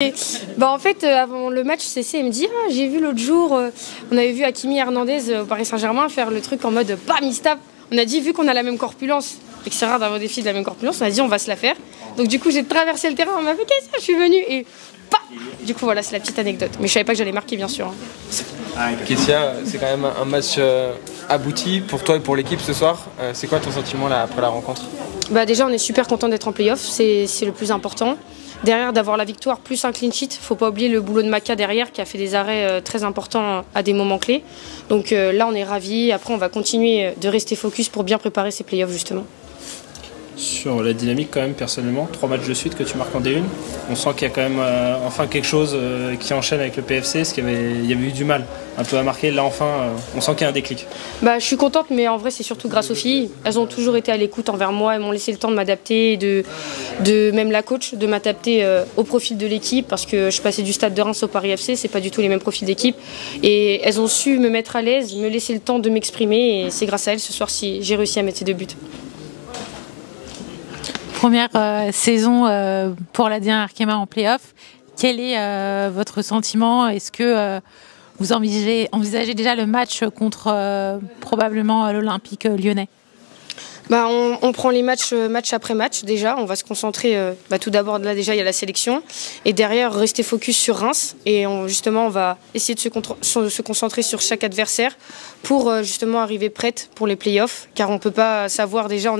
En fait, avant le match, CC me dit j'ai vu l'autre jour, on avait vu Hakimi Hernandez au Paris Saint-Germain faire le truc en mode bam, il se tape. On a dit, vu qu'on a la même corpulence, et que c'est rare d'avoir des filles de la même corpulence, on a dit on va se la faire. Donc du coup, j'ai traversé le terrain, on m'a fait qu'est-ce que je suis venue et pas. Du coup, voilà, c'est la petite anecdote. Mais je savais pas que j'allais marquer, bien sûr. Kessia, c'est quand même un match abouti pour toi et pour l'équipe ce soir. C'est quoi ton sentiment là, après la rencontre? Déjà, on est super content d'être en play-off, c'est le plus important. Derrière, d'avoir la victoire plus un clean sheet, faut pas oublier le boulot de Maka derrière qui a fait des arrêts très importants à des moments clés. Donc là, on est ravis. Après, on va continuer de rester focus pour bien préparer ces play-offs justement. Sur la dynamique quand même, personnellement, 3 matchs de suite que tu marques en D1, on sent qu'il y a quand même enfin quelque chose qui enchaîne avec le PFC, parce qu'il y avait eu du mal un peu à marquer. Là enfin, on sent qu'il y a un déclic. Je suis contente, mais en vrai c'est surtout grâce aux filles. Elles ont toujours été à l'écoute envers moi, elles m'ont laissé le temps de m'adapter, de même la coach, de m'adapter au profil de l'équipe, parce que je passais du Stade de Reims au Paris FC, c'est pas du tout les mêmes profils d'équipe. Et elles ont su me mettre à l'aise, me laisser le temps de m'exprimer, et c'est grâce à elles ce soir si j'ai réussi à mettre ces 2 buts. Première saison pour la D1 Arkema en play-off. Quel est votre sentiment? Est-ce que vous envisagez déjà le match contre probablement l'Olympique lyonnais? On prend les match après match déjà, on va se concentrer, tout d'abord là déjà il y a la sélection et derrière rester focus sur Reims et justement on va essayer de se concentrer sur chaque adversaire pour justement arriver prête pour les playoffs, car on ne peut pas savoir déjà,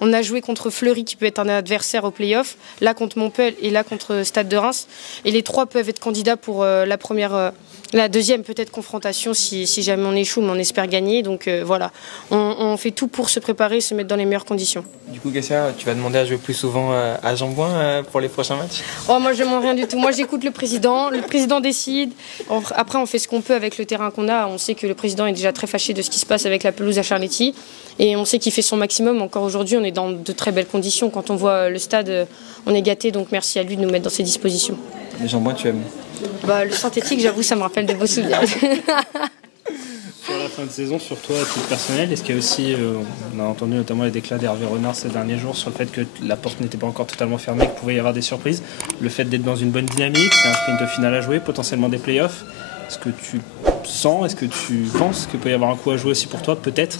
on a joué contre Fleury qui peut être un adversaire aux playoffs, là contre Montpellier et là contre Stade de Reims, et les 3 peuvent être candidats pour la deuxième peut-être confrontation si jamais on échoue, mais on espère gagner. Donc voilà, on fait tout pour se préparer, se mettre dans les meilleures conditions. Du coup, Kessia, tu vas demander à jouer plus souvent à Jean-Bouin pour les prochains matchs? Moi je demande rien du tout, moi j'écoute le président décide. Après on fait ce qu'on peut avec le terrain qu'on a, on sait que le président est déjà très fâché de ce qui se passe avec la pelouse à Charletti et on sait qu'il fait son maximum. Encore aujourd'hui on est dans de très belles conditions, quand on voit le stade on est gâté, donc merci à lui de nous mettre dans ces dispositions. Mais Jean-Bouin tu aimes? Le synthétique, j'avoue, ça me rappelle de beaux souvenirs. Sur la fin de saison, sur toi, à titre personnel, est-ce qu'il y a aussi, on a entendu notamment les déclats d'Hervé Renard ces derniers jours sur le fait que la porte n'était pas encore totalement fermée, qu'il pouvait y avoir des surprises, le fait d'être dans une bonne dynamique, qu'il y a un sprint de finale à jouer, potentiellement des playoffs, est-ce que tu sens, est-ce que tu penses qu'il peut y avoir un coup à jouer aussi pour toi, peut-être?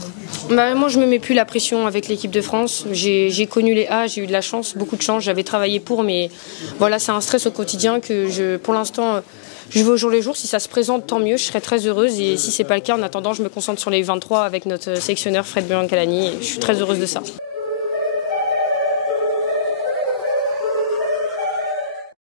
Moi, je ne me mets plus la pression avec l'équipe de France. J'ai connu les A, j'ai eu de la chance, beaucoup de chance. J'avais travaillé pour, mais voilà, c'est un stress au quotidien que pour l'instant, je vais au jour le jour. Si ça se présente, tant mieux, je serai très heureuse. Et si ce n'est pas le cas, en attendant, je me concentre sur les 23 avec notre sélectionneur Fred Bulancalani. Je suis très heureuse de ça.